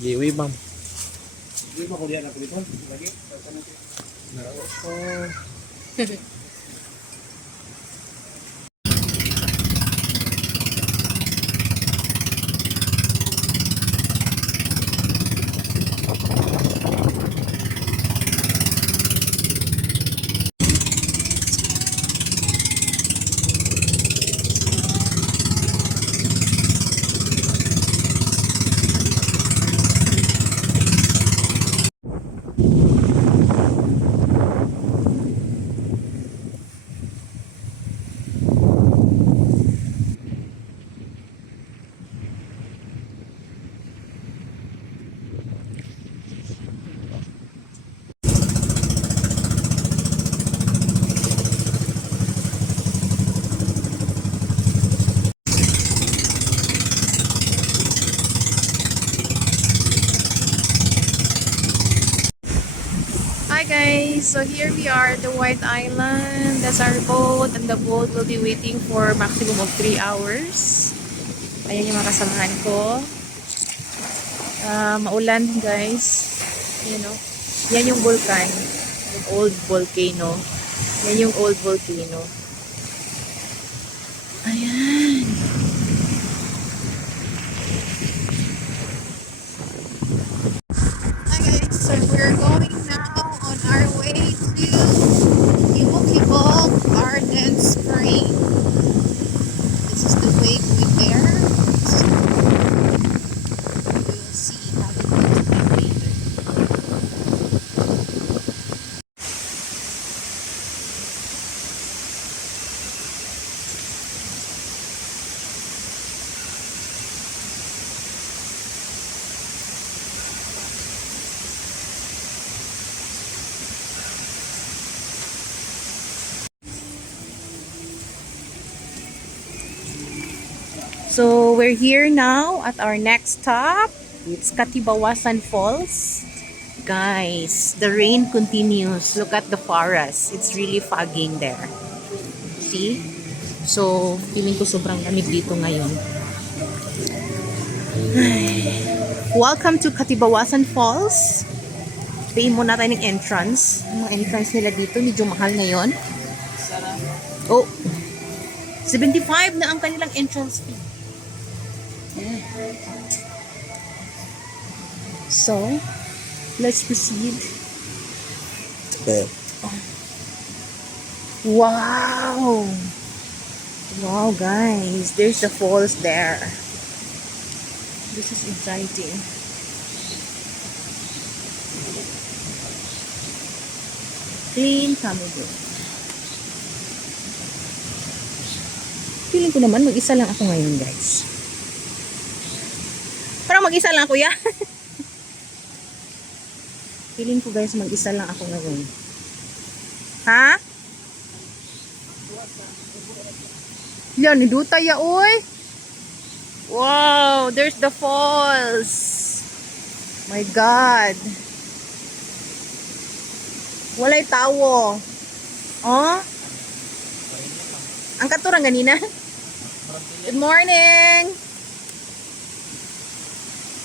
Giwi bang. Di ba ko diyan na piliton? Lagi? Oh. Hi guys, so here we are at the White Island. That's our boat, and the boat will be waiting for maximum of 3 hours. Ayan yung mga kasamahan ko. Maulan guys. You know, yan yung volcan, yung old volcano. Yan yung old volcano. Ayan. Hi guys, so we're going now on our way to Iwo Garden Spring. This is the way going there. We'll see how it looks like later. So we're here now at our next stop. It's Katibawasan Falls. Guys, the rain continues. Look at the forest. It's really fogging there. See? So, feeling ko sobrang lamig dito ngayon. Welcome to Katibawasan Falls. Pay muna tayo ng entrance. Ang entrance nila dito, medyo mahal ngayon. Oh, 75 na ang kanilang entrance fee. So, let's proceed. Okay. Wow! Wow, guys. There's the falls there. This is exciting. Clean camera. Feeling ko naman mag-isa lang ako ngayon, guys. Parang mag-isa lang ako, ya. Feeling ko, guys, mag-isa lang ako ngayon. Ha? Yan, niduta ya, uy. Wow, there's the falls. My God. Walay tawo. Oh? Ang katurang ganina. Good morning.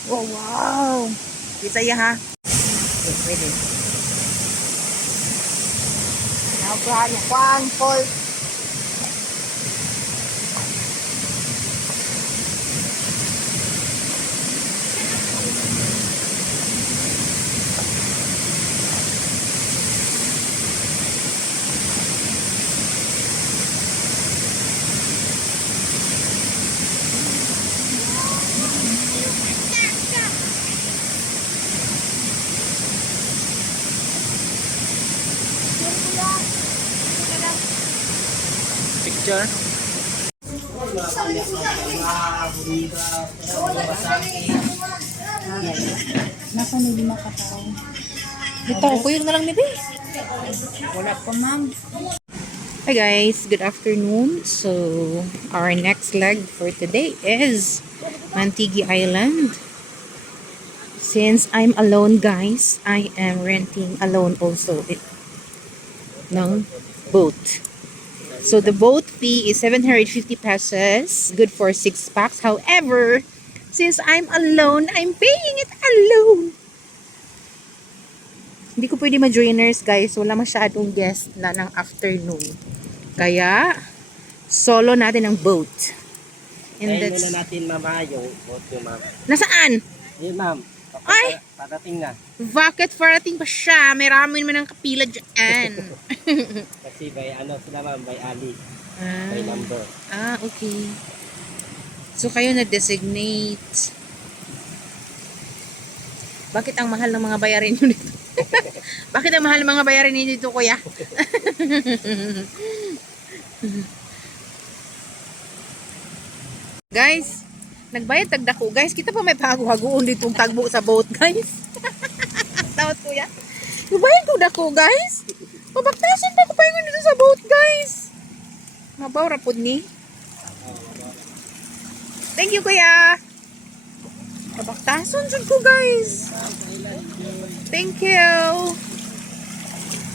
Oh, wow. Kita ya, ha? Pwede. Nakuhaan yung kwang falls. Picture. Nasa may 5 katao. Dito ko yung na lang ni Bey. Wala pa, ma'am. Hi guys, good afternoon. So, our next leg for today is Mantigi Island. Since I'm alone, guys, I am renting alone also ng boat. So the boat fee is 750 pesos, good for 6 packs. However, Since I'm alone, I'm paying it alone. Hindi ko pwede ma-joiners, guys. Wala masyadong guest na ng afternoon. Kaya, solo natin ang boat. And Kaya that's... muna natin mama yung boat yung ma'am. Nasaan? Yun ma'am. Ay! Padating na. Bakit parating pa siya? May ramen man ng kapila dyan. Kasi by ano sila ma'am, by Ali. Ah. By number. Okay. So, kayo na-designate. Bakit ang mahal ng mga bayarin nyo dito? Bakit ang mahal ng mga bayarin nyo dito, kuya? Guys, nagbayad tagdako. Guys, kita pa may pahago-hagoon ditong tagbo sa boat, guys. Tawad, kuya. Nagbayad tagdako, guys. Pabaktasan pa ko pa yung dito sa boat, guys. Mabaw rapod ni. Thank you, kuya. Pabaktasan dyan ko, guys. Thank you.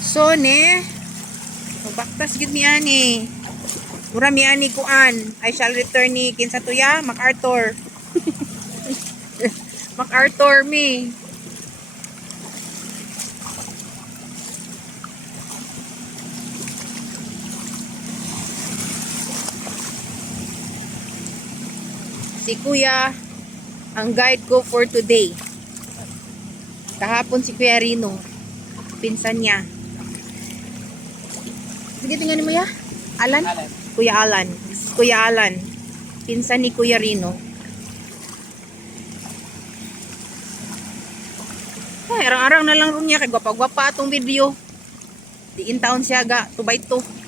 So, ne. Pabaktas gid mi ani. Mura mi ani kuan. I shall return ni kinsa to ya? MacArthur. MacArthur mi. Si Kuya ang guide ko for today. Kahapon si Kuya Rino. Pinsan niya. Sige, tingnan mo ya. Alan? Kuya Alan. Kuya Alan. Pinsan ni Kuya Rino. Ay, arang-arang na lang rin niya. Kaya gwapa-gwapa atong video. Di in town siya ga. 2x2.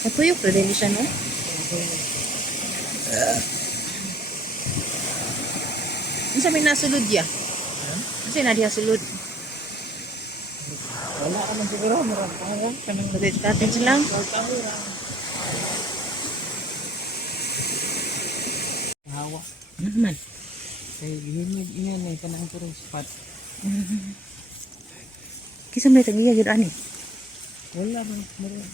Natuyok na din siya, no? Ano sabi na sulod ya? Ano sabi na diya sulod? Wala ka man siguro. Marang kaya. Kanang Natin silang. hawa. Ano naman? Kaya gihimig iyan eh. Kanang turong spot. Kisa may tagiya yun, ani? Wala man. Marang.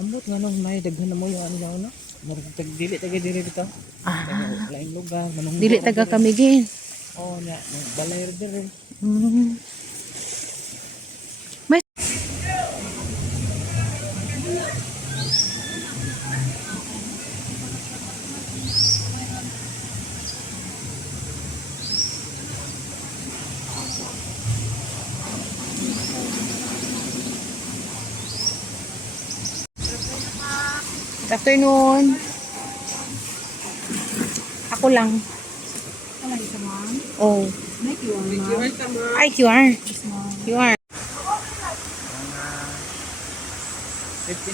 Ambot nga nung may daghan na mo yung ano daw no? Marang tagdili taga-dili dito. Laing lugar. Manunggo. Dili taga kami din. Oo na. Balay rin. May... Good afternoon. Ako lang. Ano isa, ma'am? Oh. May QR, ma'am. Ay, QR. Yes, ma'am. QR. 15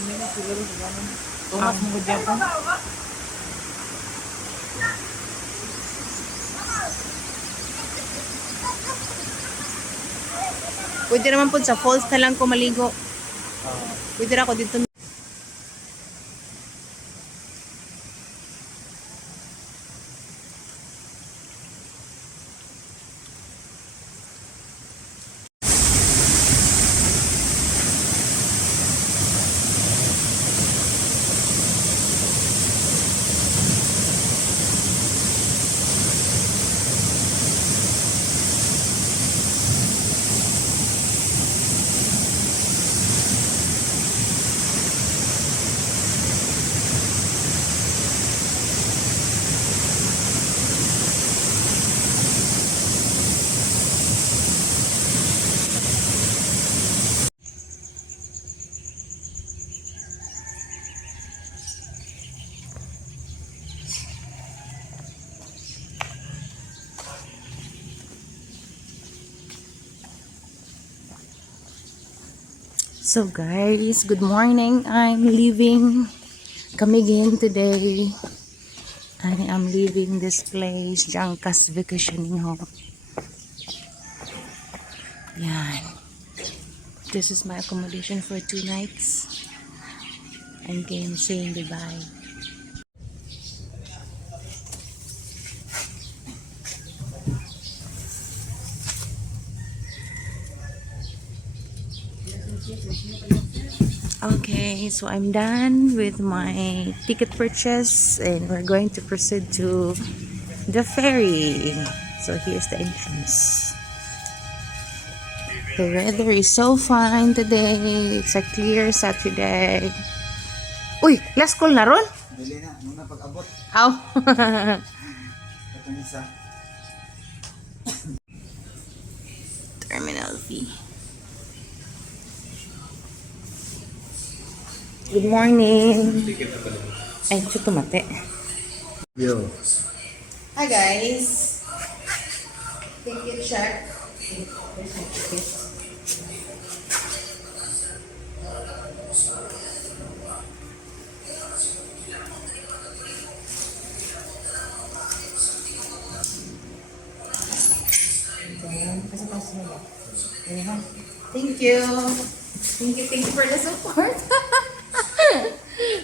minutes siguro sa ganun. Tumas mo dyan po. Pwede naman po sa falls na lang ko maligo. Pwede na ako dito. So guys, good morning. I'm leaving Camiguin today. I am leaving this place, Jangkas Vacationing Home. Yan. This is my accommodation for 2 nights. And game saying goodbye. Okay, so I'm done with my ticket purchase and we're going to proceed to the ferry. So here's the entrance. The weather is so fine today. It's a clear Saturday. Uy, last call na ron? Dili na, nung napag-abot. How? Katong isa. Terminal fee. Good morning. Ay, ito mate. Yo. Hi guys. Ticket check. Thank you. Thank you for the support.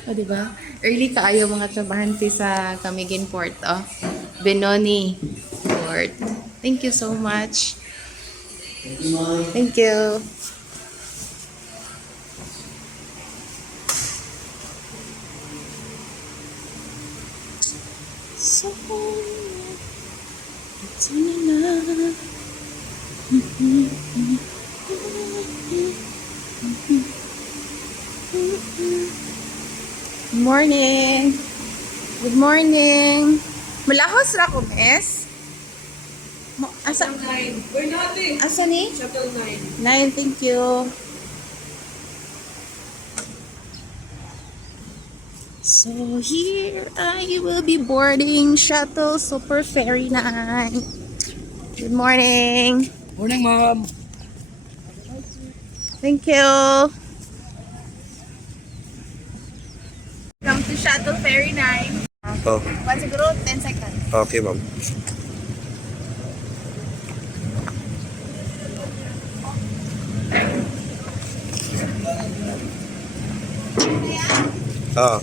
O, diba? Early kaayo mga trabahante sa Camiguin Port, oh. Benoni Port. Thank you so much. Thank you. So, it's enough. Good morning. Good morning. Malahos ra ko, mes. Asa? We're not in. Asa ni? Shuttle 9. 9, thank you. So here I will be boarding Shuttle Super Ferry 9. Good morning. Morning, ma'am. Thank you. Come to Shuttle Ferry 9. Oh, Siguro 10 seconds. okay, ma'am. Ah.